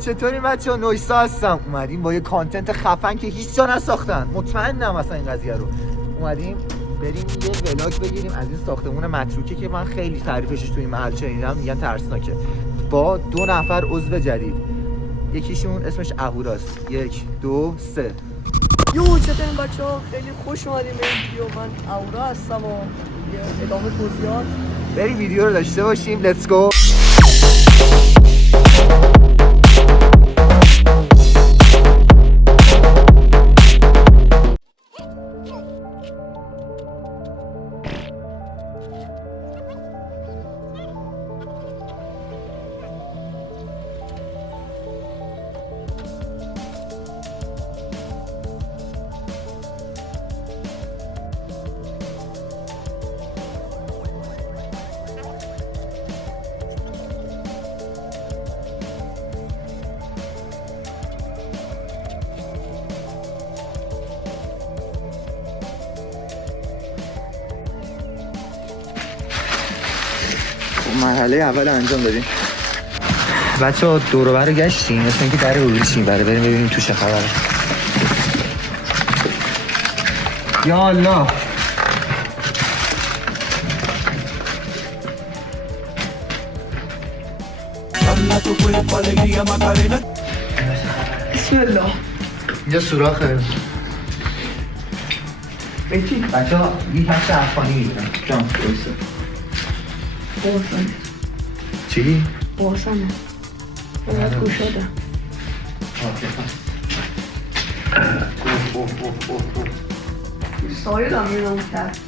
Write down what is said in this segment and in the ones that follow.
چطوری بچه‌ها؟ نویسا هستم. اومدیم با یه کانتنت خفن که هیچ جا نساختن. مطمئنم اصلا این قضیه رو. اومدیم بریم یه ولاگ بگیریم از این ساختمون متروکه که من خیلی تعریفش تو این محل شنیدم، میگن ترسناکه. با 2 نفر عضو جدید. یکیشون اسمش اهوراست. 1 2 3. چطورین بچه‌ها؟ خیلی خوش اومدیم به این ویدیو. من اهورا هستم و ادامه توضیحات. بریم ویدیو رو داشته باشیم. لیتس گو. مرحله اول انجام دادیم. بچه ها دور و بر گشتیم، مثل اینکه در اروریشیم. بریم ببینیم تو چه خبره. یا الله، بسم الله. اینجا سوراخه. بچی؟ بچه ها یه کفش افغانی میبینم. جان درسته. باسنه. چی؟ باسنه. باید گوشاده. سایل هم میرم کرد.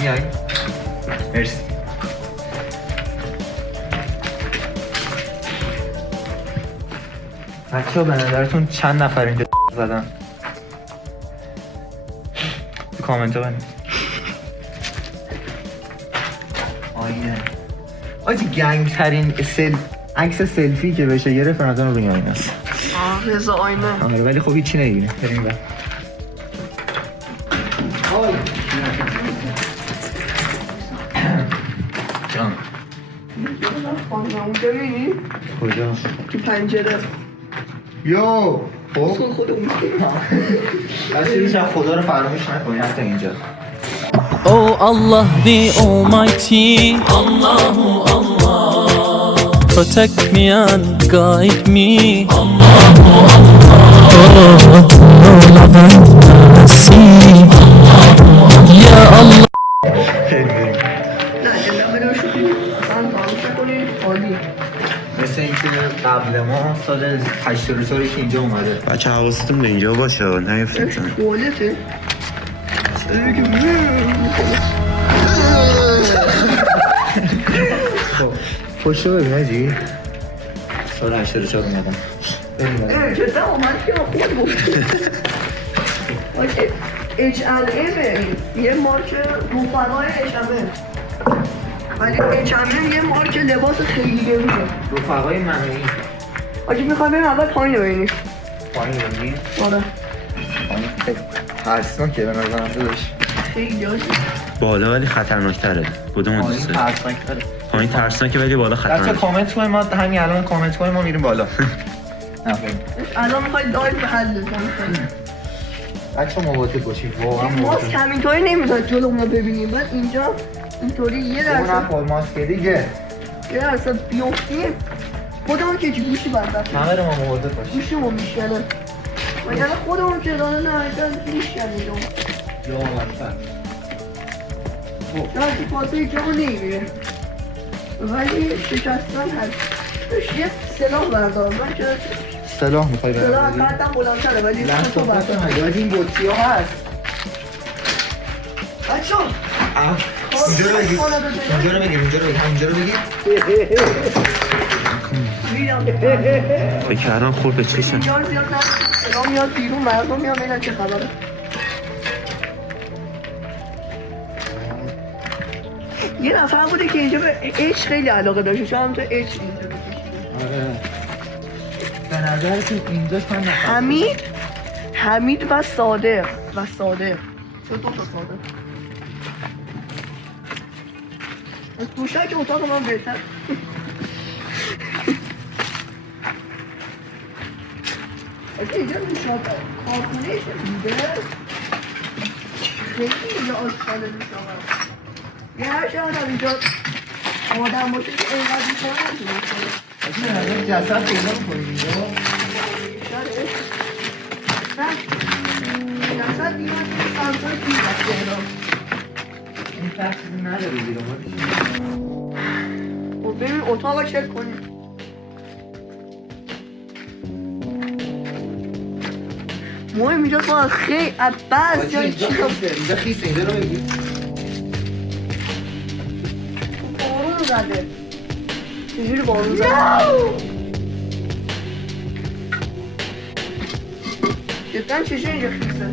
میای؟ مرسی. بچه ها به نظرتون چند نفر اینجا زدن؟ تو کامنت ها بنویسید. آینه آجی گنگ ترین عکس سلفی که بشه گرفت به نظرم روی آینه است. رضا آینه. آره ولی خب هیچی نمیبینه. بریم بر. جان خانم ببینی؟ کجا؟ تو پنجره. یو خب خودمون بچه هیچ هم خدا رو فراموش نکنی حتی اینجا. Oh Allah the Almighty, Allahu Allah, protect me and guide me, Allahu Allah, oh love and mercy, Ya Allah. نه جدا بریم شوخی اصلا فراموش نکنید. عالی. مثل اینکه قبل ما سال 84 که اینجا اومده. بچه حواستون به اینجا باشه نیفتید زن. توالته. خب پشت رو ببین هجی سال 84 اومدم. بریم جدا اومد که خود گفت. H&M یه مارک رفقای H&M، ولی H&M یه مارک لباس خیلی گرونه. رفقای منوی. آجی میخوای بریم اول پایین رو ببینیم. پایین رو ببینیم؟ آره پایین خیلی ترسناکه به نظرم داداش. خیلی آجی بالا ولی خطرناکتره. کدوم پایین دوست داری؟ ترسناکه. پایین ترسناکه ولی بالا بچه خطرناکه. کامنت کنیم، ما همین الان کامنت کنیم ما میریم بالا. نه بریم. الان میخوای دایو به حل بزنیم. بچه مواظب باشید واقعا ماسک مواظب. همینطوری نمیداد جلو ما ببینیم. بعد اینجا اینطوری یه اون درصد نخور ماسک دیگه. بیفتیم خودمون که گوشی برداشت. همه رو ما مواظب باشید. گوشیمون میشکنه. وگرنه خودمون که دانه نه میشکنیم. یا اول نه فاصله جا نمیره ولی شکستن هست. یه سلاح بردار. من که سلاح میخوای سلاح برداری؟ قدم بلندتره ولی لحظه تو بردار. هست این بطری ها هست. بچه اینجا رو بگیر، اینجا رو بگیر، اینجا رو بگیر، اینجا رو بگیر. فکر کردم خورد به چشم. اینجا رو زیاد نست. سلاح میاد بیرون مردم میاد بگن چه خبره. یه نفر بوده که اینجا به اچ خیلی علاقه داشته. شما هم تو اچ اینجا بکشید. آره به نظرتون اینجا چند نفر؟ حمید حمید و صادق چه دو تا صادق از دوشک اتاق من بهتر از اینجا دوشک کارخونه شدیده خیلی اینجا آشکاله میشود یه هر شهر اینجا آدم باشه که اینقدر میشود این جسد پیدا میکنیم اینجا جسد دیگه سمتای دیگه این فرق چیزی نداره دیگه خب ببین اتاق رو چک کنیم مهم اینجا باید خیلی عباس جای چی اینجا خیسه اینجا رو بگیر بارون زده چجوری بارون زده؟ جدا چجوری اینجا خیسه؟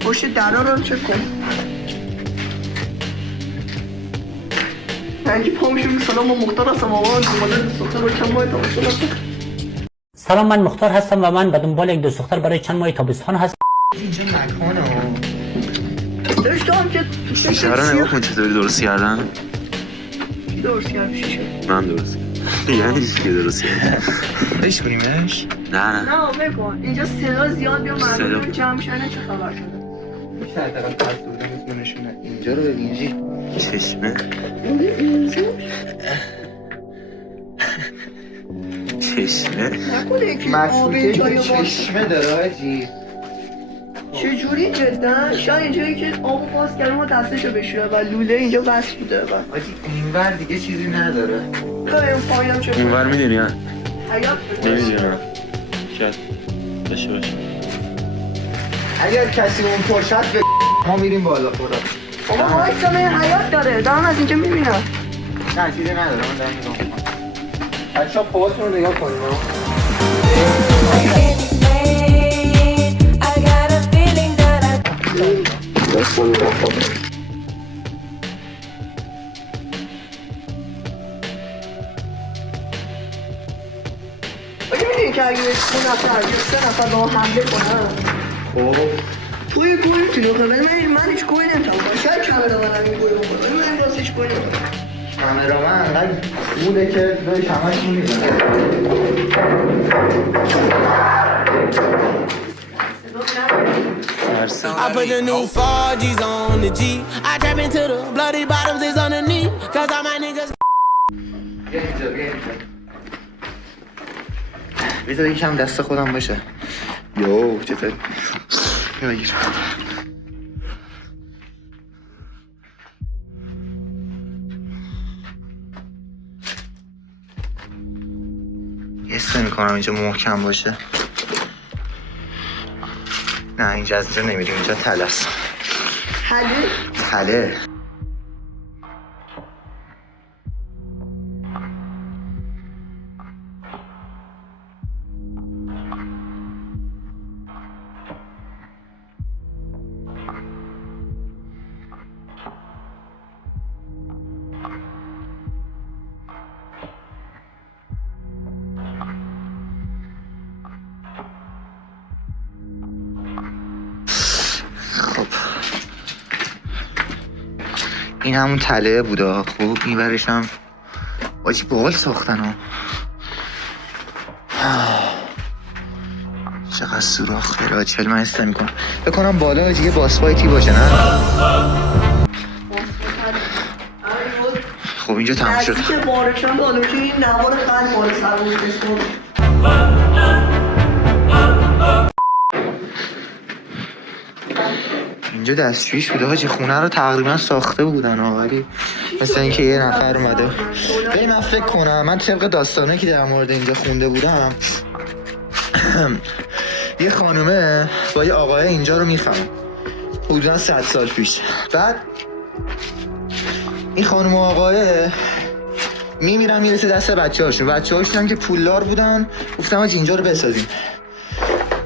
پشت درا رو چک کن پنجی پامیشون سلام من مختار هستم آقا دنباله دوست دختر رو چند ماه تابستان هستم سلام من مختار هستم و من به دنبال یک دوست دختر برای چند ماه تابستان هستم. اینجا مکانه داشتم که شیشه رو نگاه کن چطوری درست کردن. کی درست کرد شیشه؟ من درست کردم. یعنی چی که درست کردن؟ ایش کنیمش؟ نه نه بکن اینجا صدا زیاد بیا مردم جمع شدن چه خبر شده؟ میشه حداقل پس بودم اسم نشونه اینجا رو ببینی چشمه چشمه نکنه یکی آب مشروطه جایی که چشمه داره آجی چجوری جدا؟ شاید اینجایی که آب باز کرده ما دستشو بشوره و لوله اینجا وصل بوده و آجی اینور دیگه چیزی نداره خیلی اون پایینم چه اونور میدونی یا حیات نمیدونم شاید داشته باشه. اگر کسی اون پرشد به ما میریم بالا خدا آقا وایسا من حیات داره دارم از اینجا میبینم نه چیزی نداره من دارم نگاه میکنم بچه ها پاهاتون رو نگاه کنیم آگه میدونی که اگه 2 نفر یا 3 نفر به ما حمله کنن خب توی گوی میتونی بکنم ولی من هیچ گوی نمیتونم کنم شاید کامرامن هم این گوی بکنم ولی من راست هیچ گوی نمیتونم کامرامن انقدر بوده که دوش همش میزنه I put the new 4G's on the G. I trap into the bloody bottoms is underneath. Cause all my niggas. بیا اینجا بیا اینجا بذار یکم دست خودم باشه یو چطور بیا بگیر حس میکنم اینجا محکم باشه نه اینجا از اینجا نمیریم اینجا تله است تله خب این همون تله بوده خوب این ورش هم آجی باحال ساختن ها چقدر سوراخ داره آجی ولی من حس نمی‌کنم بکنم بالا آجی یه باسفایتی باشه نه خب اینجا تمام شد نزدیک بارشان دادم که این نوار قلب بار سر بود اسم اینجا دستشویش بوده حاجی خونه رو تقریبا ساخته بودن ولی مثل اینکه یه نفر اومده ببین من فکر کنم من طبق داستانه که در مورد اینجا خونده بودم یه خانومه با یه آقای اینجا رو میخوام حدودا 100 سال پیش بعد این خانوم و آقای میمیرن میرسه دست بچه هاشون که پولدار بودن گفتم حاجی اینجا رو بسازیم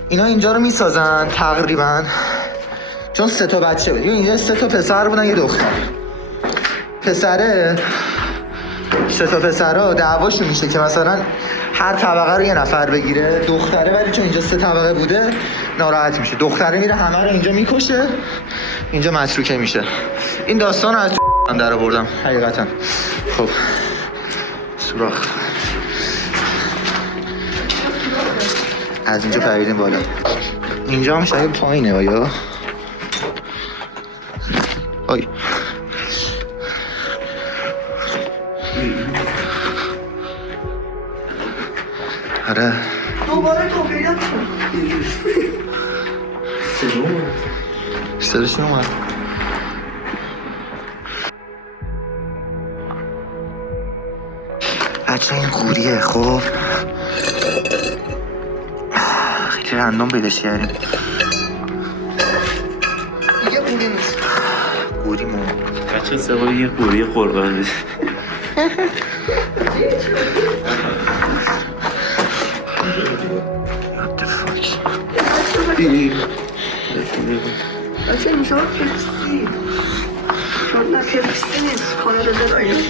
اینا اینجا رو میسازن تقریبا چون 3 تا بچه بود اینجا 3 تا پسر بودن یه دختر پسره سه تا پسرا دعواشون میشه که مثلا هر طبقه رو یه نفر بگیره، دختره ولی چون اینجا 3 طبقه بوده ناراحت میشه، دختره میره همه رو اینجا میکشه، اینجا متروکه میشه. این داستان رو از هم در آوردم حقیقتا. خب سوراخ از اینجا پریدیم بالا، اینجا هم شاید پایینه بایا. آی آره دوباره تو پیدا کن. صداش اومد. بچه این قوریه خب خیلی رندوم پیداش کردیم. دیگه قوری نیست. قوری مون بچه سوال یه قوری قربان بشه. بچه این شما پپسی شما نه پپسی نیست کانادا درایی.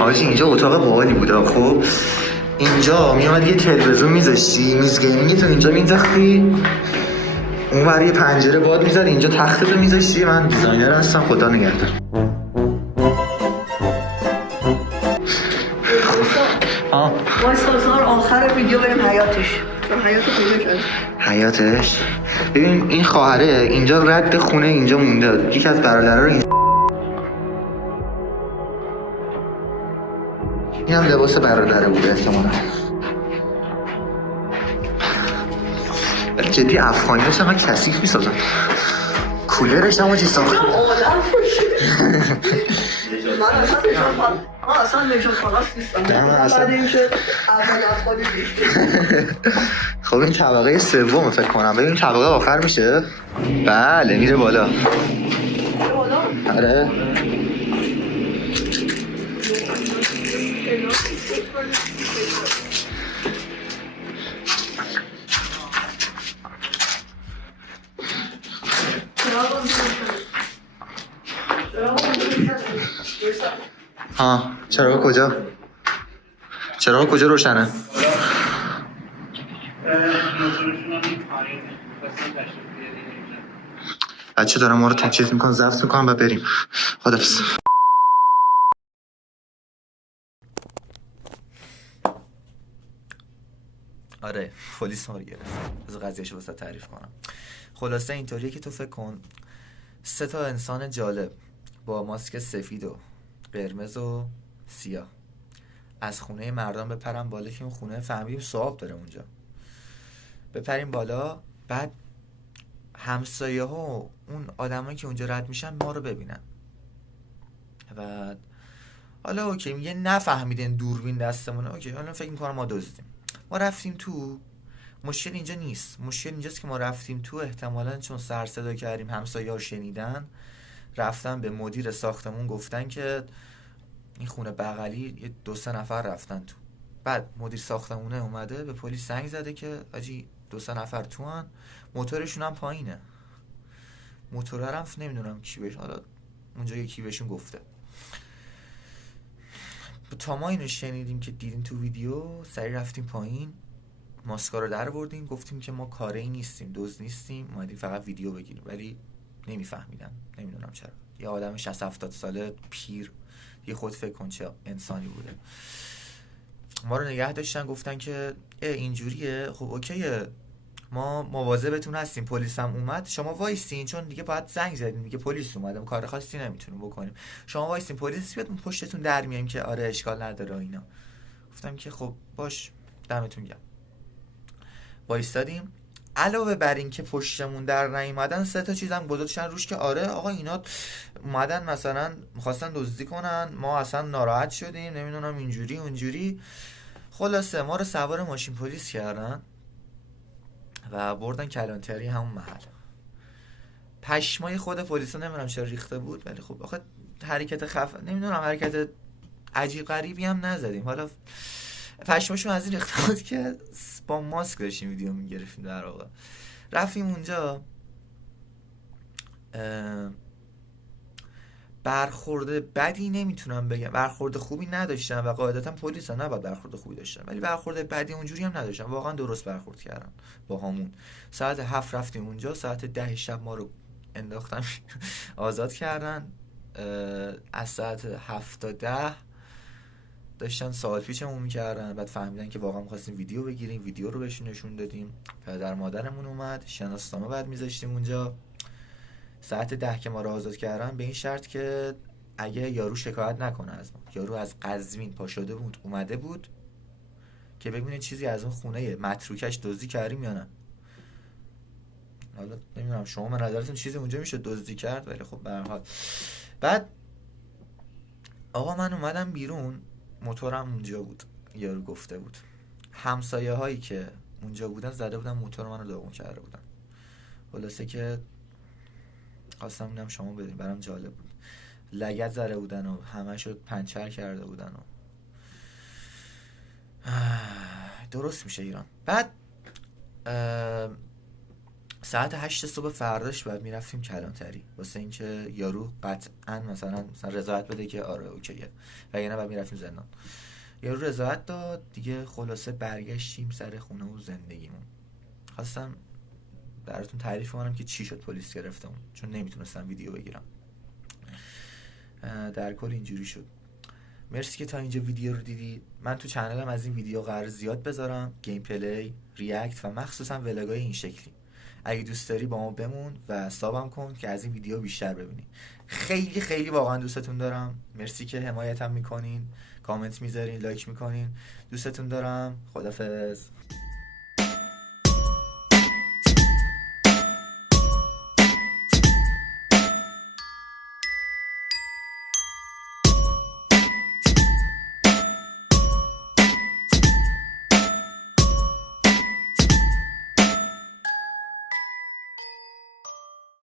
آجی اینجا اتاق باحالی بوده. خب اینجا میامد یه تلویزیون میذاشتی، میز گیمینگ تو اینجا مینداختی، اون ور یه پنجره باد میزد، اینجا تختتو میذاشتی. من دیزاینر هستم خدا نگهدار. وایسا آخر ویدیو بریم حیاتش. حیاتو پیدا کرد. حیاتش ببین این خواهره اینجا رد خونه اینجا مونده، یکی از برادرها رو این هم لباس برادره بوده احتمالا. جدی افغانی ها چقدر کثیف میسازن. کولرش هم چی ساخت. من اصلا نجات خلاص نیستم. بعد این شد اول افغانی خب این طبقه سوم فکر کنم. ببین طبقه آخر میشه. بله میره بالا. آره چراغ کجا؟ چراغ کجا روشنه؟ بچه دارم ما رو تچیز میکن، ضبط میکنم و بریم. خدافظ. آره پلیس ما رو گرفت. از قضیهشو واسه تعریف کنم. خلاصه اینطوریه که تو فکر کن 3 تا انسان جالب با ماسک سفید و قرمز و سیاه از خونه مردم بپرن بالا که اون خونه فهمیدیم صاحب داره اونجا، بپریم بالا، بعد همسایه ها و اون آدمایی که اونجا رد میشن ما رو ببینن. بعد حالا اوکی میگه نفهمیدین دوربین دستمونه، اوکی حالا فکر میکنم ما دزدیم. ما رفتیم تو، مشکل اینجا نیست. مشکل اینجاست که ما رفتیم تو احتمالاً چون سر صدا کردیم همسایه ها شنیدن، رفتن به مدیر ساختمون گفتن که این خونه بغلی 2-3 نفر رفتن تو. بعد مدیر ساختمونه اومده به پلیس زنگ زده که آجی 2-3 نفر تو هن، موتورشون هم پایینه. موتور هم نمیدونم کی بهش، حالا اونجا یکی بهشون گفته. تا ما اینو شنیدیم که دیدیم تو ویدیو، سریع رفتیم پایین، ماسکا رو در بردیم، گفتیم که ما کاری نیستیم، دزد نیستیم، اومدیم فقط ویدیو بگیریم. ولی نمیفهمیدن، نمیدونم چرا. یه آدم 60-70 ساله پیر، یه خود فکر کن چه انسانی بوده. ما رو نگه داشتن، گفتن که اینجوریه، خب اوکیه، ما مواظبتون هستیم، پلیس هم اومد، شما وایسین، چون دیگه باید زنگ زدیم دیگه، پلیس اومده، کار خاصی نمیتونیم بکنیم، شما وایسین پلیس بیاد پشتتون در میایم که آره اشکال نداره اینا. گفتم که خب باش، دمتون گرم. وایستادیم. علاوه بر این که پشتمون در نیومدن، 3 تا چیزم گذاشتن روش که آره آقا اینا اومدن مثلا می‌خواستن دزدی کنن، ما اصلا ناراحت شدیم، نمیدونم اینجوری اونجوری. خلاصه ما رو سوار ماشین پلیس کردن و بردن کلانتری همون محل. پشمای خود پلیسا نمیدونم چرا ریخته بود، ولی خب آخه حرکت نمیدونم حرکت عجیب غریبی هم نزدیم. حالا پشماشون از این ریخته بود که با ماسک داشتیم ویدیو میگرفتیم. در واقع رفتیم اونجا، برخورد بدی نمیتونم بگم، برخورد خوبی نداشتم و قاعدتا پلیس ها نباید برخورد خوبی داشتن، ولی برخورد بدی اونجوری هم نداشتن، واقعا درست برخورد کردن با همون. ساعت 7 رفتیم اونجا، ساعت 10 شب ما رو انداختن آزاد کردن. از ساعت 7 تا 10 داشتن سوال پیچمون میکردن، بعد فهمیدن که واقعا می‌خواستیم ویدیو بگیریم، ویدیو رو بهشون نشون دادیم. پدر مادرمون اومد، شناسنامه بعد میذاشتیم اونجا. ساعت 10 که ما رو آزاد کردن به این شرط که اگه یارو شکایت نکنه از ما. یارو از قزوین پا شده بود اومده بود که ببینه چیزی از اون خونه متروکش دزدی کردیم یا نه. حالا نمیدونم شما به نظرتون چیزی اونجا میشه دزدی کرد، ولی خب به هر حال. بعد آقا من اومدم بیرون، موتورم اونجا بود، یارو گفته بود. همسایه هایی که اونجا بودن زده بودن موتور منو داغون کرده بودن. خلاصه که خواستم اینم شما بدین، برام جالب بود. لگد زده بودن و همه شد پنچر کرده بودن و درست میشه ایران. بعد ساعت 8 صبح فرداش بعد میرفتیم کلانتری واسه اینکه یارو قطعا مثلا رضایت بده که آره اوکیه، و یعنی بعد میرفتیم زندان. یارو رضایت داد دیگه. خلاصه برگشتیم سر خونه و زندگیمون. خواستم براتون تعریف کنم که چی شد پلیس گرفتمون، چون نمیتونستم ویدیو بگیرم. در کل اینجوری شد. مرسی که تا اینجا ویدیو رو دیدید. من تو چنلم از این ویدیو قرار زیاد بذارم، گیم پلی، ریاکت و مخصوصا ولاگای این شکلی. اگه دوست داری با ما بمون و سابم کن که از این ویدیو بیشتر ببینی. خیلی خیلی واقعا دوستتون دارم. مرسی که حمایتم میکنین، کامنت میذارین، لایک میکنین. دوستتون دارم. خدافظ.